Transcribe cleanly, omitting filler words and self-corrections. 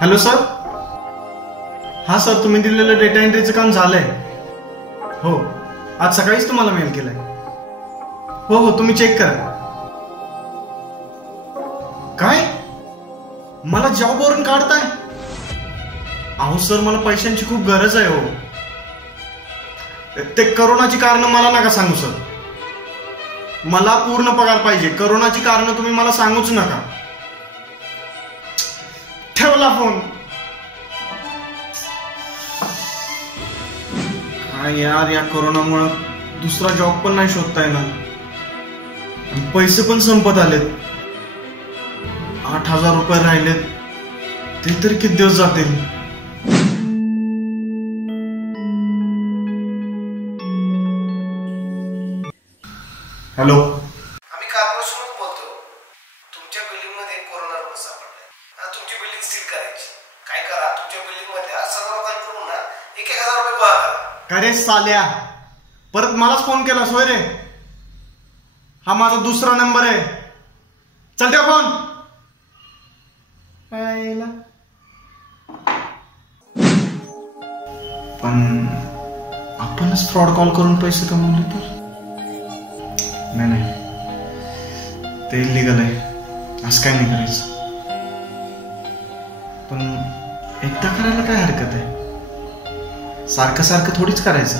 Hello sir. हा sir, तुम्ही दिलेलं डेटा एंट्रीचं काम झालंय. हो, आज सकाळीच तुम्हाला मेल केलाय. हो हो, तुम्ही चेक करा. काय, मला जॉबवरून काढताय? अहो सर, मला पैशांची खूप गरज आहे. हो, ते करोनाची कारण मला नका सांगू सर. मला पूर्ण पगार पाहिजे. करोनाची कारण तुम्ही मला सांगूच नका. ठेवला फोन. काय यार, या करोनामुळे दुसरा जॉब पण नाही शोधता येणार. पैसे पण संपत आलेत. 8,000 रुपये राहिलेत. ते तरी किती दिवस जातील? हॅलो, आम्ही कॉर्पोरेशनच बोलतो. तुमच्या बिल्डिंग मध्ये कोरोना रुग्ण सापडलाय. तुमची बिल्डिंग सील करायची. काय करा, तुमच्या बिल्डिंग मध्ये सर्व लोकांकडून ना 1,000 रुपये गोळा करा. काय रे साल्या, परत मलाच फोन केला सोय रे? हा माझा दुसरा नंबर आहे. चल ठेव फोन. पण आपणच फ्रॉड कॉल करून पैसे कमवले तर? नाही, ते इलिगल आहे. असं काय नाही करायचं. पण एकदा करायला काय हरकत आहे? सारखं सारखं थोडीच करायचं.